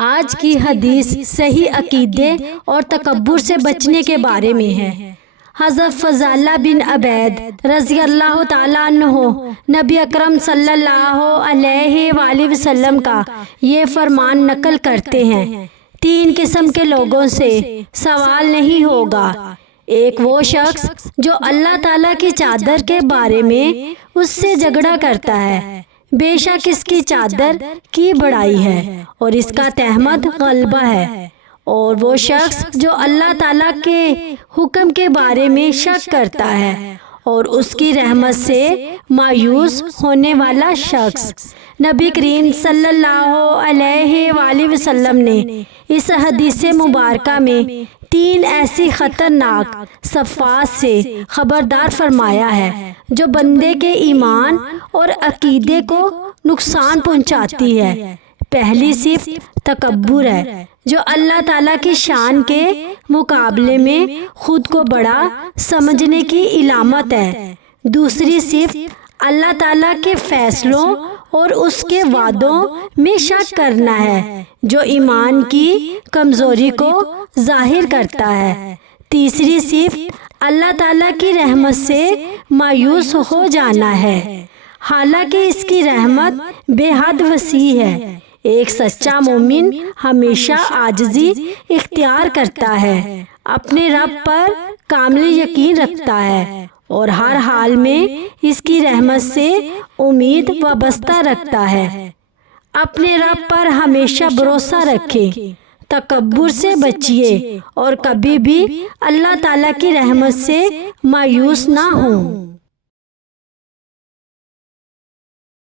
آج کی حدیث صحیح عقیدے اور تکبر سے بچنے کے بارے میں ہے۔ حضرت فضالہ بن عبید رضی اللہ تعالیٰ عنہ نبی اکرم صلی اللہ علیہ وآلہ وسلم کا یہ فرمان نقل کرتے ہیں، 3 قسم کے لوگوں سے سوال نہیں ہوگا۔ ایک وہ شخص جو اللہ تعالیٰ کی چادر کے بارے میں اس سے جھگڑا کرتا ہے، بے شک اس کی چادر کی بڑائی ہے اور اس کا تہمت غلبہ ہے۔ اور وہ شخص جو اللہ تعالیٰ کے حکم کے بارے میں شک کرتا ہے اور اس کی رحمت سے مایوس ہونے والا شخص۔ نبی کریم صلی اللہ علیہ وآلہ وسلم نے اس حدیث مبارکہ میں 3 ایسی خطرناک صفات سے خبردار فرمایا ہے جو بندے کے ایمان اور عقیدے کو نقصان پہنچاتی ہے۔ پہلی صفت تکبر ہے، جو اللہ تعالیٰ کی شان کے مقابلے میں خود کو بڑا سمجھنے کی علامت ہے۔ دوسری صفت اللہ تعالیٰ کے فیصلوں اور اس کے وعدوں میں شک کرنا ہے، جو ایمان کی کمزوری کو ظاہر کرتا ہے۔ تیسری صفت اللہ تعالیٰ کی رحمت سے مایوس ہو جانا ہے، حالانکہ اس کی رحمت بے حد وسیع ہے۔ ایک سچا مومن ہمیشہ عاجزی اختیار کرتا ہے، اپنے رب پر کامل یقین رکھتا ہے اور ہر حال میں اس کی رحمت سے امید وابستہ رکھتا ہے۔ اپنے رب پر ہمیشہ بھروسہ رکھیں، تکبر سے بچیے اور کبھی بھی اللہ تعالیٰ کی رحمت سے مایوس نہ ہوں۔